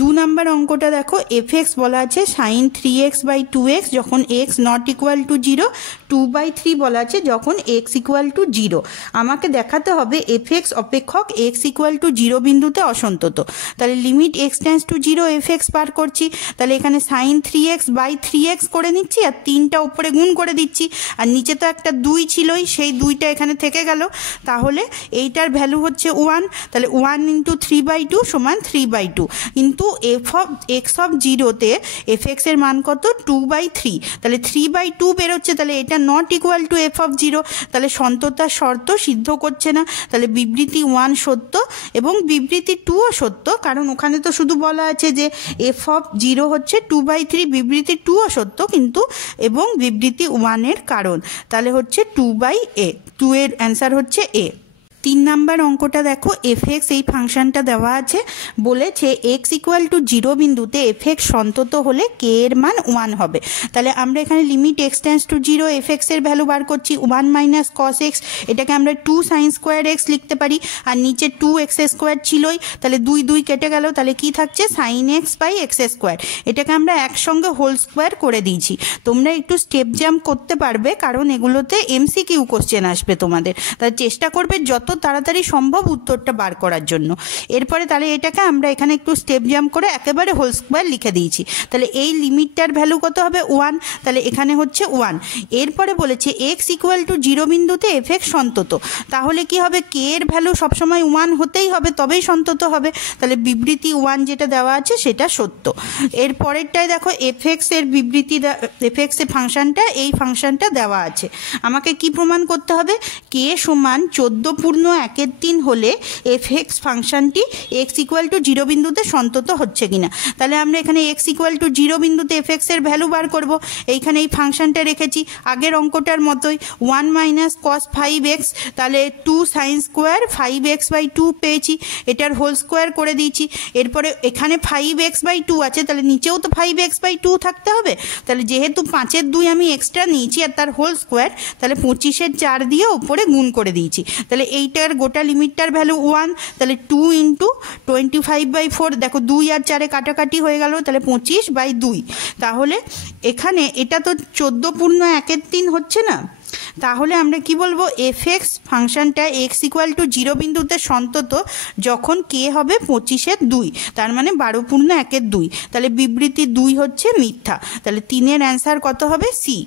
2 নাম্বার অঙ্কটা দেখো, fx বলা আছে sin 3x/2x যখন x নট ইকুয়াল টু 0, 2/3 বলা আছে যখন x ইকুয়াল টু 0। আমাকে দেখাতে হবে fx অপেক্ষক x ইকুয়াল টু 0 বিন্দুতে অসন্তত। তাহলে limit x tends to 0 fx পার করছি, তাহলে এখানে sin 3x/3x করে নিচ্ছি আর 3টা উপরে গুণ করে দিচ্ছি, আর নিচে তো একটা 2 ছিলই, সেই 2টা এখানে থেকে গেল। তাহলে এইটার ভ্যালু হচ্ছে 1, তাহলে 1 × 3/2 সমান 3/2, কিন্তু কিন্তু এক্স অফ জিরোতে এফ এক্সের মান কত 2/3, তাহলে 3/2 বেরোচ্ছে, তাহলে এটা not equal two F of zero, তাহলে সন্ততার শর্ত সিদ্ধ করছে না। তাহলে বিবৃতি 1 সত্য এবং বিবৃতি 2ও সত্য, কারণ ওখানে তো শুধু বলা আছে যে এফ অফ জিরো হচ্ছে 2/3, বিবৃতি 2ও সত্য কিন্তু এবং বিবৃতি 1-এর কারণ, তাহলে হচ্ছে 2/a, 2 এর অ্যান্সার হচ্ছে এ। 3 নাম্বার অঙ্কটা দেখো, এফ এক্স এই ফাংশনটা দেওয়া আছে, বলেছে এক্স ইকুয়াল টু 0 বিন্দুতে এফ এক্স সন্তত হলে কে এর মান 1 হবে। তাহলে আমরা এখানে limit x tends to 0 F x এর ভ্যালু বার করছি 1 মাইনাস কস এক্স, এটাকে আমরা 2 সাইন স্কোয়ার এক্স লিখতে পারি, আর নিচে 2 এক্স স্কোয়ার ছিলই, তাহলে 2 2 কেটে গেল, তাহলে কি থাকছে sine x by x square, এটাকে আমরা একসঙ্গে হোল স্কোয়ার করে দিয়েছি। তোমরা একটু স্টেপ জাম্প করতে পারবে, কারণ এগুলোতে এমসিকিউ কোশ্চেন আসবে তোমাদের, তাহলে চেষ্টা করবে যত তাড়াতাড়ি সম্ভব উত্তরটা বার করার জন্য। এরপরে তাহলে এটাকে আমরা এখানে একটু স্টেপ জাম্প করে একেবারে হোল স্কোয়ার লিখে দিয়েছি, তাহলে এই লিমিটটার ভ্যালু কত হবে 1, তাহলে এখানে হচ্ছে 1। এরপরে বলেছে এক্স ইকুয়াল টু 0 বিন্দুতে এফ এক্স সন্তত, তাহলে কি হবে কে এর ভ্যালু সবসময় 1 হতেই হবে, তবেই সন্তত হবে, তাহলে বিবৃতি 1 যেটা দেওয়া আছে সেটা সত্য। এরপরেরটায় দেখো এফ এক্স এর বিবৃতি, এফ এক্স এর ফাংশনটা, এই ফাংশনটা দেওয়া আছে, আমাকে কি প্রমাণ করতে হবে, কে সমান 14/1/3 হলে এফ এক্স ফাংশনটি এক্স ইকুয়াল টু 0 বিন্দুতে সন্তত হচ্ছে কিনা। তাহলে আমরা এখানে এক্স ইকুয়াল টু 0 বিন্দুতে এফ এক্স এর ভ্যালু বার করব, এইখানে এই ফাংশনটা রেখেছি আগের অঙ্কটার মতোই 1 মাইনাস কস 5x, তাহলে 2 সাইন স্কোয়ার 5x/2 পেয়েছি, এটার হোল স্কোয়ার করে দিয়েছি। এরপরে এখানে 5x/2 আছে, তাহলে নিচেও তো 5x/2 থাকতে হবে, তাহলে যেহেতু 5-এর 2 আমি এক্সট্রা নিয়েছি আর তার হোল স্কোয়ার, তাহলে 25-এর 4 দিয়ে উপরে গুণ করে দিয়েছি, তাহলে এইটার গোটা লিমিটটার ভ্যালু 1, তাহলে 2 × 25/4, দেখো 2 আর 4-এ কাটাকাটি হয়ে গেল, তাহলে 25/2, তাহলে এখানে এটা তো 14/1/3 হচ্ছে না, তাহলে আমরা কি বলবো এফ এক্স ফাংশনটা এক্স ইকুয়াল টু 0 বিন্দুতে সন্তত যখন কে হবে 25-এর 2, তার মানে 12/1/2, তাহলে বিবৃতি 2 হচ্ছে মিথ্যা, তাহলে 3-এর অ্যান্সার কত হবে সি।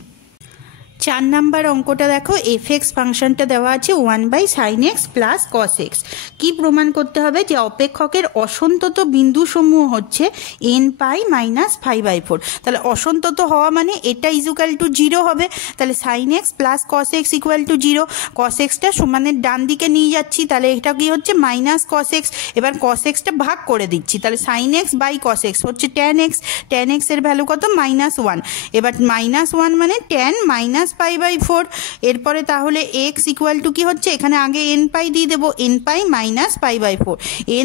4 নাম্বার অঙ্কটা দেখো, এফ এক্স ফাংশনটা দেওয়া আছে 1/sin x plus cos x, কী প্রমাণ করতে হবে যে অপেক্ষকের অসন্তত বিন্দুসমূহ হচ্ছে n π মাইনাস 5/4, তাহলে অসন্তত হওয়া মানে এটা ইকুয়াল টু 0 হবে, তাহলে sin x plus cos x equal to 0, cos extra সমানের ডান দিকে নিয়ে যাচ্ছি, তাহলে এটা কি হচ্ছে মাইনাস কস এক্স, এবার কস এক্সটা ভাগ করে দিচ্ছি, তাহলে sin x by cos x হচ্ছে tan x, tan x এর ভ্যালু কত -1, এবার -1 মানে tan মাইনাস π/4, এরপরে তাহলে এক্স ইকুয়াল টু কি হচ্ছে, এখানে আগে n π দিয়ে দেবো, n π মাইনাস π/4,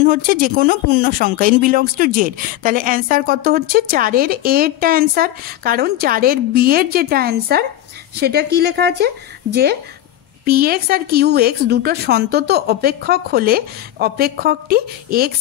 n হচ্ছে যে কোনো পূর্ণ সংখ্যা, n বিলংস টু জেড, তাহলে অ্যান্সার কত হচ্ছে 4-এর এরটা অ্যান্সার, কারণ 4-এর বি এর যেটা অ্যান্সার সেটা কি লেখা আছে যে px আর qx দুটো সন্তত অপেক্ষক হলে অপেক্ষকটি x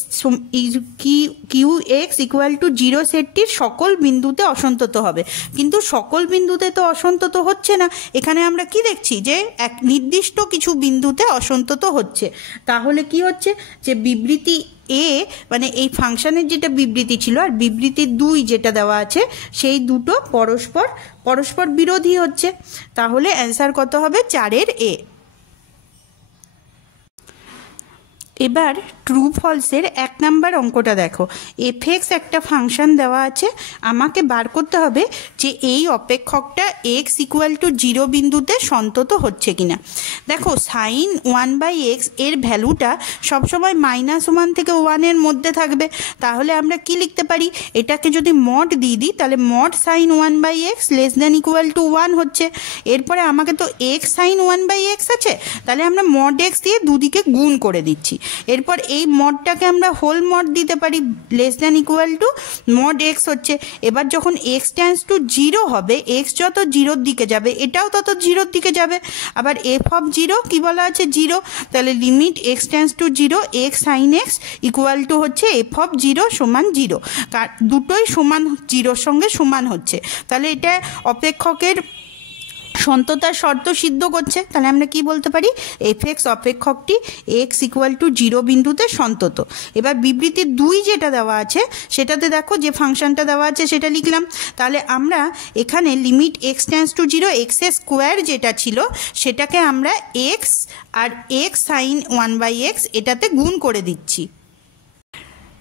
qx ইকুয়াল টু 0 সেটটির সকল বিন্দুতে অসন্তত হবে, কিন্তু সকল বিন্দুতে তো অসন্তত হচ্ছে না, এখানে আমরা কি দেখছি যে এক নির্দিষ্ট কিছু বিন্দুতে অসন্তত হচ্ছে, তাহলে কি হচ্ছে যে বিবৃতি এ মানে এই ফাংশনের যেটা বিবৃতি ছিল আর বিবৃতি 2 যেটা দেওয়া আছে সেই দুটো পরস্পর বিরোধী হচ্ছে, তাহলে অ্যান্সার কত হবে 4-এর এ। এবার ট্রু ফলসের 1 নাম্বার অঙ্কটা দেখো, এফ এক্স একটা ফাংশন দেওয়া আছে, আমাকে বার করতে হবে যে এই অপেক্ষকটা এক্স ইকুয়াল টু 0 বিন্দুতে সন্তত হচ্ছে কিনা। দেখো সাইন 1/x এর ভ্যালুটা সবসময় -1 থেকে 1-এর মধ্যে থাকবে, তাহলে আমরা কি লিখতে পারি, এটাকে যদি মড দিয়ে দিই তাহলে mod sine 1/x less than equal to 1 হচ্ছে, এরপরে আমাকে তো এক্স সাইন 1/x আছে, তাহলে আমরা মড এক্স দিয়ে দুদিকে গুণ করে দিচ্ছি, এরপর এই মডটাকে আমরা হোল মড দিতে পারি less than equal two mod x হচ্ছে, এবার যখন এক্স টেন্স টু 0 হবে, এক্স যত 0-র দিকে যাবে এটাও তত 0-র দিকে যাবে, আবার এফ অফ 0 কি বলা আছে 0, তাহলে limit x tends to 0 x sine x equal to হচ্ছে এফ অফ 0 সমান 0, দুটোই সমান 0-র সঙ্গে সমান হচ্ছে, তাহলে এটা অপেক্ষকের সন্ততার শর্ত সিদ্ধ করছে, তাহলে আমরা কি বলতে পারি এফ এক্স অপেক্ষকটি এক্স ইকুয়াল টু 0 বিন্দুতে সন্তত। এবার বিবৃতি 2 যেটা দেওয়া আছে সেটাতে দেখো যে ফাংশনটা দেওয়া আছে সেটা লিখলাম, তাহলে আমরা এখানে লিমিট এক্স টেন্স টু 0 এক্সের স্কোয়ার যেটা ছিল সেটাকে আমরা এক্স আর এক্স সাইন 1/x এটাতে গুণ করে দিচ্ছি,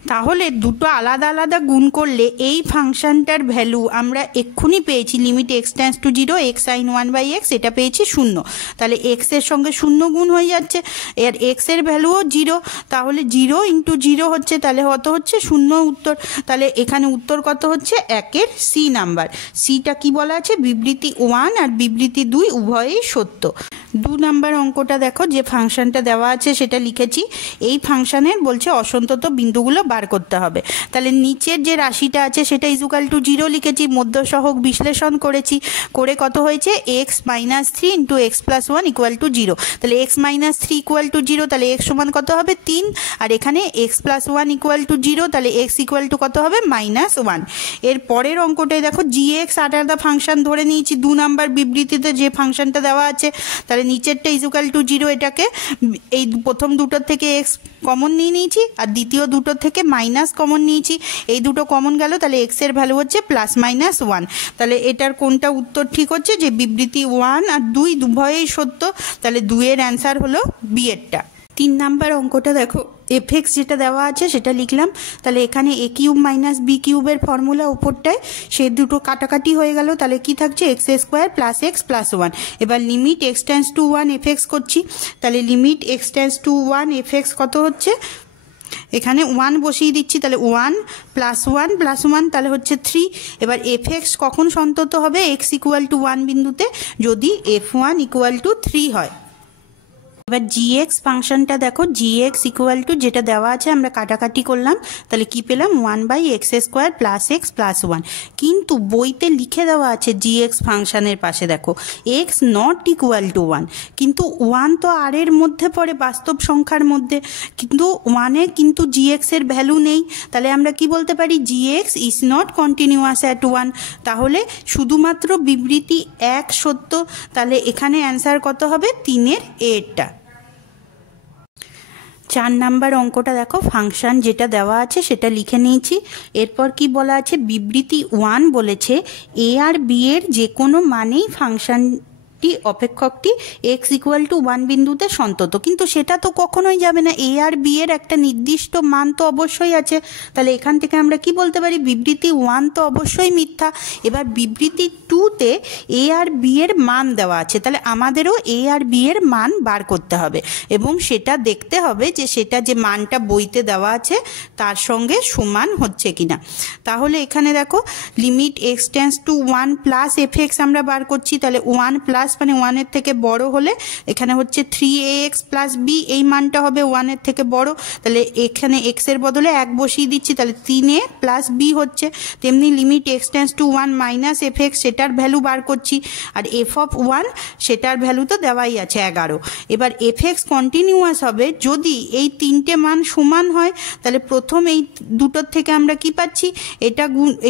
তাহলে দুটো আলাদা আলাদা গুণ করলে এই ফাংশনটার ভ্যালু আমরা এক্ষুনি পেয়েছি limit x tends to 0 x sine 1/x, এটা পেয়েছি 0। তাহলে এক্সের সঙ্গে 0 গুণ হয়ে যাচ্ছে, এর এক্সের ভ্যালুও 0, তাহলে 0 × 0 হচ্ছে, তাহলে কত হচ্ছে 0 উত্তর। তাহলে এখানে উত্তর কত হচ্ছে 1-এর সি নাম্বার। সিটা কি বলা আছে, বিবৃতি 1 আর বিবৃতি 2 উভয়ই সত্য। 2 নাম্বার অঙ্কটা দেখো, যে ফাংশনটা দেওয়া আছে সেটা লিখেছি। এই ফাংশনের বলছে অসন্তত বিন্দুগুলো বার করতে হবে। তাহলে নিচের যে রাশিটা আছে সেটা ইজুকাল টু 0 লিখেছি, মধ্যসহগ বিশ্লেষণ করেছি, করে কত হয়েছে x - 3 × x + 1 = 0। তাহলে x - 3 = 0, তাহলে x সমান কত হবে 3, আর এখানে x + 1 = 0, তাহলে x = কত হবে -1। এর পরের অঙ্কটায় দেখো gx আলাদা ফাংশন ধরে নিয়েছি 2 নাম্বার বিবৃতিতে যে ফাংশনটা দেওয়া আছে। তাহলে নিচেরটা ইজুকাল টু 0, এটাকে এই প্রথম দুটোর থেকে x কমন নিয়ে নিয়েছি আর দ্বিতীয় দুটোর থেকে মাইনাস কমন নিয়েছি, এই দুটো কমন গেল, তাহলে x এর ভ্যালু হচ্ছে +-1। তাহলে এটার কোনটা উত্তর ঠিক হচ্ছে, যে বিবৃতি 1 আর 2 উভয়ই সত্য, তাহলে 2 এর অ্যান্সার হলো বি এরটা। 3 নাম্বার অঙ্কটা দেখো, fx যেটা দেওয়া আছে সেটা লিখলাম। তাহলে এখানে a³ - b³ ফর্মুলা উপরটায়, সে দুটো কাটাকাটি হয়ে গেল, তাহলে কি থাকছে x² + x + 1। এবার limit x tends two 1 fx করছি, তাহলে limit x tends two 1 fx কত হচ্ছে, এখানে 1 বসিয়ে দিচ্ছি, তাহলে 1 + 1 + 1 তাহলে হচ্ছে 3। এবার fx কখন সন্তত হবে, x = 1 বিন্দুতে, যদি f1 = 3 হয়। এবার gx ফাংশনটা দেখো, gx = যেটা দেওয়া আছে আমরা কাটাকাটি করলাম, তাহলে কি পেলাম 1/x² + x + 1। কিন্তু বইতে লিখে দেওয়া আছে gx ফাংশনের পাশে দেখো x ≠ 1, কিন্তু 1 তো আর এর মধ্যে পড়ে, বাস্তব সংখ্যার মধ্যে, কিন্তু 1-এ কিন্তু gx এর ভ্যালু নেই। তাহলে আমরা কি বলতে পারি, gx is not continuous at 1। তাহলে শুধুমাত্র বিবৃতি 1 সত্য, তাহলে এখানে অ্যান্সার কত হবে 3-এর এরটা। 4 নাম্বার অঙ্কটা দেখো, ফাংশন যেটা দেওয়া আছে সেটা লিখে নিয়েছি। এরপর কি বলা আছে, বিবৃতি 1 বলেছে a আর b এর যে কোনো মানেই ফাংশনটি অপেক্ষকটি x = 1 বিন্দুতে সন্তত, কিন্তু সেটা তো কখনোই যাবে না, a আর b এর একটা নির্দিষ্ট মান তো অবশ্যই আছে। তাহলে এখান থেকে আমরা কি বলতে পারি, বিবৃতি 1 তো অবশ্যই মিথ্যা। এবার বিবৃতি 2-তে a আর b এর মান দেওয়া আছে, তাহলে আমাদেরও a আর b এর মান বার করতে হবে এবং সেটা দেখতে হবে যে সেটা যে মানটা বইতে দেওয়া আছে তার সঙ্গে সমান হচ্ছে কিনা। তাহলে এখানে দেখো limit x tends two 1 + fx আমরা বার করছি, তাহলে 1 প্লাস মানে 1 এর থেকে বড় হলে এখানে হচ্ছে 3ax + b, এই মানটা হবে 1 এর থেকে বড়, তাহলে এখানে x এর বদলে 1 বসিয়ে দিচ্ছি, তাহলে 3a + b হচ্ছে। তেমনি limit x tends two 1 - fx, সেটার ভ্যালু বার করছি, আর f(1) সেটার ভ্যালু তো দেওয়াই আছে 11। এবার fx কন্টিনিউয়াস হবে যদি এই তিনটে মান সমান হয়, তাহলে প্রথম এই দুটোর থেকে আমরা কি পাচ্ছি,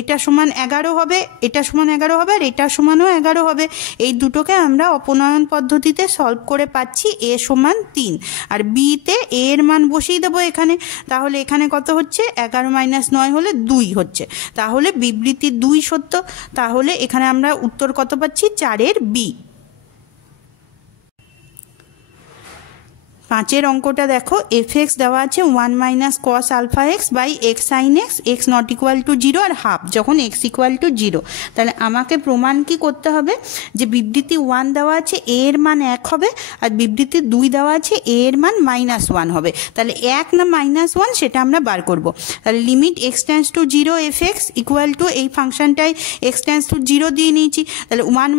এটা সমান 11 হবে, এটা সমান 11 হবে, আর এটা সমানও 11 হবে। এই দুটোকে আমরা অপনয়ন পদ্ধতিতে সলভ করে পাচ্ছি a = 3, আর b তে a এর মান বসিয়ে দেবো এখানে, তাহলে এখানে কত হচ্ছে 11 - 9 হলে 2 হচ্ছে, তাহলে বিবৃতি 2 সত্য। তাহলে এখানে আমরা উত্তর কত পাচ্ছি, 4-এর b। 5-এর অঙ্কটা দেখো, fx দেওয়া আছে 1 - cos αx / x sin x, x ≠ 0 আর হাফ যখন x = 0। তাহলে আমাকে প্রমাণ কি করতে হবে, যে বিবৃতি 1 দেওয়া আছে a এর মান 1 হবে, আর বিবৃতি 2 দেওয়া আছে a এর মান -1 হবে। তাহলে 1 না -1 সেটা আমরা বার করব। তাহলে limit x tends to 0 fx = এই ফাংশনটাই x টেন্ডস টু 0 দিয়ে নিয়েছি, তাহলে 1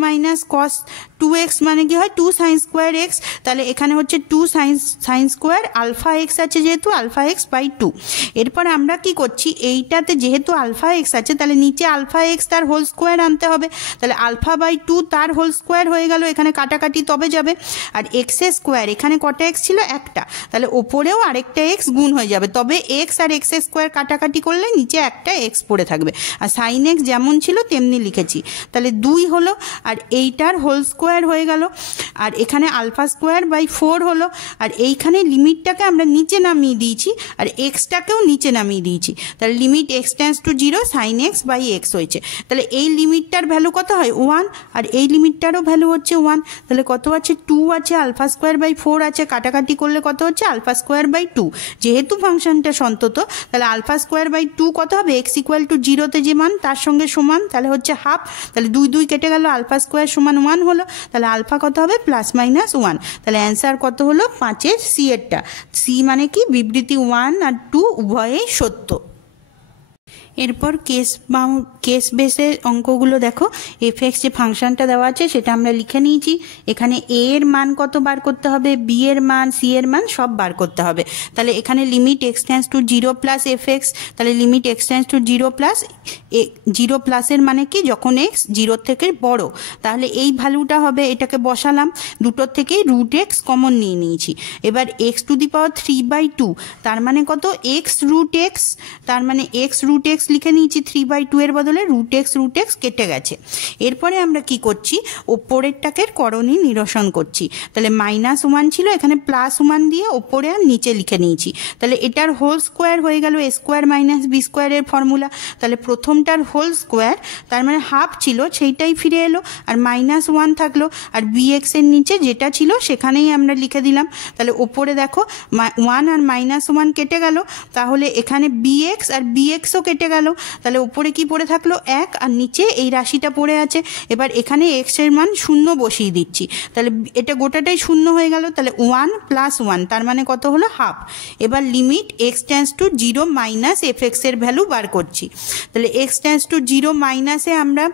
- cos 2x মানে কি হয় 2 sin² x, তাহলে এখানে হচ্ছে 2 sin² αx আছে, যেহেতু αx/2। এরপর আমরা কি করছি, এইটাতে যেহেতু αx আছে তাহলে নিচে αx তার হোল স্কোয়ার আনতে হবে, তাহলে α/2 তার হোল স্কোয়ার হয়ে গেল, এখানে কাটাকাটি তবে যাবে, আর x² এখানে কটা x ছিল, একটা, তাহলে ওপরেও আরেকটা x গুণ হয়ে যাবে, তবে x আর x² কাটাকাটি করলে নিচে একটা x পড়ে থাকবে, আর sin x যেমন ছিল তেমনি লিখেছি, তাহলে 2 হলো, আর এইটার হোল স্কোয়ার হয়ে গেল, আর এখানে α² / 4 হলো, আর এইখানে লিমিটটাকে আমরা নিচে নামিয়ে দিয়েছি আর এক্সটাকেও নিচে নামিয়ে দিয়েছি। তাহলে limit x tends to 0 sine x by x হয়েছে। তাহলে এই লিমিটটার ভ্যালু কত হয় 1, আর এই লিমিটটারও ভ্যালু হচ্ছে 1। তাহলে কত আছে 2 আছে, আলফা স্কোয়ার বাই 4 আছে, কাটাকাটি করলে কত হচ্ছে আলফা স্কোয়ার বাই 2। যেহেতু ফাংশনটা সন্তত তাহলে আলফা স্কোয়ার বাই 2 কত হবে, এক্স ইকুয়াল টু 0তে যে মান তার সঙ্গে সমান, তাহলে হচ্ছে হাফ। তাহলে 2 2 কেটে গেল, আলফা স্কোয়ার সমান 1 হলো। তাহলে আলফা কত হবে +-1। তাহলে অ্যান্সার কত হলো 5-এর সি এরটা। সি মানে কি বিবৃতি 1 আর 2 উভয়েই সত্য। এরপর কেস বেসের অঙ্কগুলো দেখো। এফএক্স যে ফাংশনটা দেওয়া আছে সেটা আমরা লিখে নিয়েছি। এখানে এ এর মান কত বার করতে হবে, বি এর মান, সি এর মান সব বার করতে হবে। তাহলে এখানে limit x tends to 0 plus f x, তাহলে limit x tends to 0 plus 0 প্লাসের মানে কি যখন এক্স 0 থেকে বড়, তাহলে এই ভ্যালুটা হবে, এটাকে বসালাম, দুটোর থেকেই রুট এক্স কমন নিয়ে নিয়েছি। এবার এক্স টু দি পাওয়ার 3/2 তার মানে কত এক্স রুট এক্স, তার মানে এক্স রুট এক্স লিখে নিয়েছি, 3/2 এর বদলে রুট এক্স কেটে গেছে। এরপরে আমরা কি করছি, ওপরেরটাকে করণী নিরসন করছি। তাহলে -1 ছিল, এখানে +1 দিয়ে ওপরে আর নিচে লিখে নিয়েছি। তাহলে এটার হোল স্কোয়ার হয়ে গেল a স্কোয়ার মাইনাস বি স্কোয়ারের ফর্মুলা। তাহলে প্রথমটার হোল স্কোয়ার তার মানে হাফ ছিল সেইটাই ফিরে এলো, আর -1 থাকলো, আর bx এর নিচে যেটা ছিল সেখানেই আমরা লিখে দিলাম। তাহলে ওপরে দেখো 1 আর -1 কেটে গেল, তাহলে এখানে bx আর bxও কেটে গেল। তাহলে উপরে কি পড়ে থাকলো 1, আর নিচে এই রাশিটা পড়ে আছে। এবার এখানে এক্স এর মান 0 বসিয়ে দিচ্ছি, তাহলে এটা গোটাটাই 0 হয়ে গেল। তাহলে 1 + 1 তার মানে কত হলো হাফ। এবার limit x tends to 0 minus FX এর ভ্যালু বার করছি। তাহলে এক্স টেন্ডস টু 0 মাইনাসে আমরা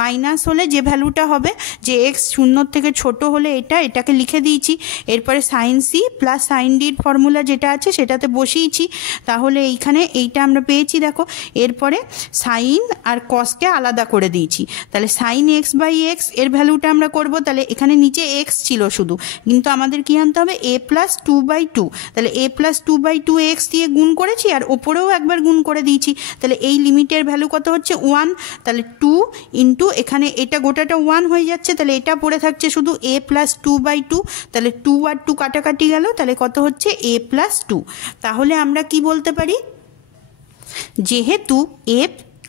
মাইনাস হলে যে ভ্যালুটা হবে, যে এক্স 0 থেকে ছোট হলে এটাকে লিখে দিয়েছি। এরপরে সাইন সি প্লাস সাইন ডির ফর্মুলা যেটা আছে সেটাতে বসিয়েছি। তাহলে এইখানে এইটা আমরা পেয়েছি দেখো। এরপরে সাইন আর কসকে আলাদা করে দিয়েছি। তাহলে সাইন এক্স বাই এক্স এর ভ্যালুটা আমরা করব। তাহলে এখানে নিচে এক্স ছিল শুধু, কিন্তু আমাদের কি আনতে হবে a + 2/2। তাহলে a + 2/2 এক্স দিয়ে গুণ করেছি, আর ওপরেও একবার গুণ করে দিয়েছি। তাহলে এই লিমিটের ভ্যালু কত হচ্ছে 1। তাহলে 2 ইন্টু এখানে এটা গোটাটা 1 হয়ে যাচ্ছে, তাহলে এটা পড়ে থাকছে শুধু a + 2/2। তাহলে 2 আর 2 কাটাকাটি গেল, তাহলে কত হচ্ছে a + 2। তাহলে আমরা কি বলতে পারি, যেহেতু a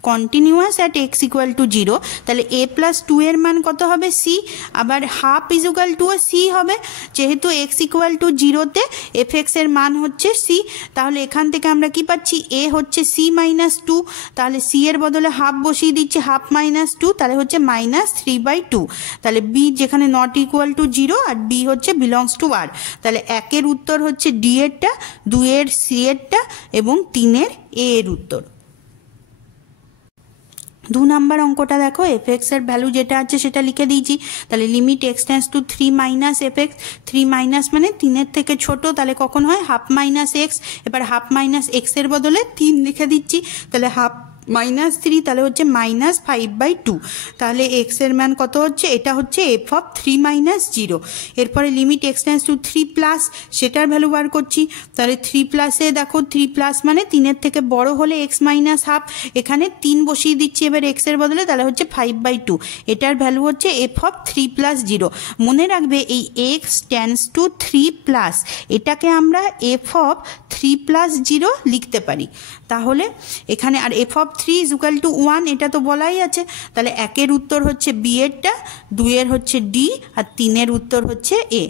continuous at x equal to 0, তাহলে a + 2 এর মান কত হবে সি, আবার হাফ ইকুয়াল টু সি হবে। যেহেতু এক্স ইকুয়াল টু 0তে এফএক্স এর মান হচ্ছে সি, তাহলে এখান থেকে আমরা কি পাচ্ছি, a হচ্ছে c-2, তাহলে সি এর বদলে হাফ বসিয়ে দিচ্ছি, হাফ -2, তাহলে হচ্ছে -3/2। তাহলে বি যেখানে নট ইকুয়াল টু 0 আর বি হচ্ছে বিলংস টু আর। তাহলে 1 উত্তর হচ্ছে ডি এরটা, 2 সি এরটা এবং 3 এ এর উত্তর। 2 নম্বর অঙ্কটা দেখো, এফএক্স এর ভ্যালু যেটা আছে সেটা লিখে দিয়েছি। তাহলে limit x tends two 3 minus FX, 3 minus মানে 3 থেকে ছোট, তাহলে কখন হয় হাফ মাইনাস এক্স। এবার হাফ মাইনাস এক্স এর বদলে 3 লিখে দিচ্ছি, তাহলে হাফ -3, তাহলে হচ্ছে -5/2। তাহলে এক্স এর মান কত হচ্ছে, এটা হচ্ছে f(3 - 0)। এরপরে লিমিট এক্স টেন্ডস টু 3+, সেটার ভ্যালু বার করছি। তাহলে 3+এ দেখো 3+ মানে 3 থেকে বড় হলে x - হাফ, এখানে 3 বসিয়ে দিচ্ছি এবার এক্স এর বদলে, তাহলে হচ্ছে 5/2। এটার ভ্যালু হচ্ছে f(3 + 0)। মনে রাখবে এই x টেন্ডস টু 3+, এটাকে আমরা f(3 + 0) লিখতে পারি। তাহলে এখানে আর f(3 = 1), এটা তো বলাই আছে। তাহলে 1 এর উত্তর হচ্ছে বি এরটা, 2 এর হচ্ছে ডি, আর 3 এর উত্তর হচ্ছে এ।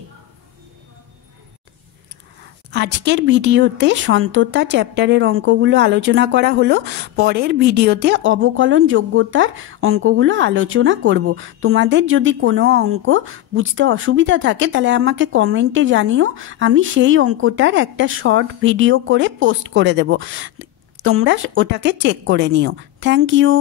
আজকের ভিডিওতে সন্ততা চ্যাপ্টারের অঙ্কগুলো আলোচনা করা হলো। পরের ভিডিওতে অবকলন যোগ্যতার অঙ্কগুলো আলোচনা করব। তোমাদের যদি কোনো অঙ্ক বুঝতে অসুবিধা থাকে তাহলে আমাকে কমেন্টে জানিও, আমি সেই অঙ্কটার একটা শর্ট ভিডিও করে পোস্ট করে দেব, তোমরা ওটাকে চেক করে নিও। Thank you.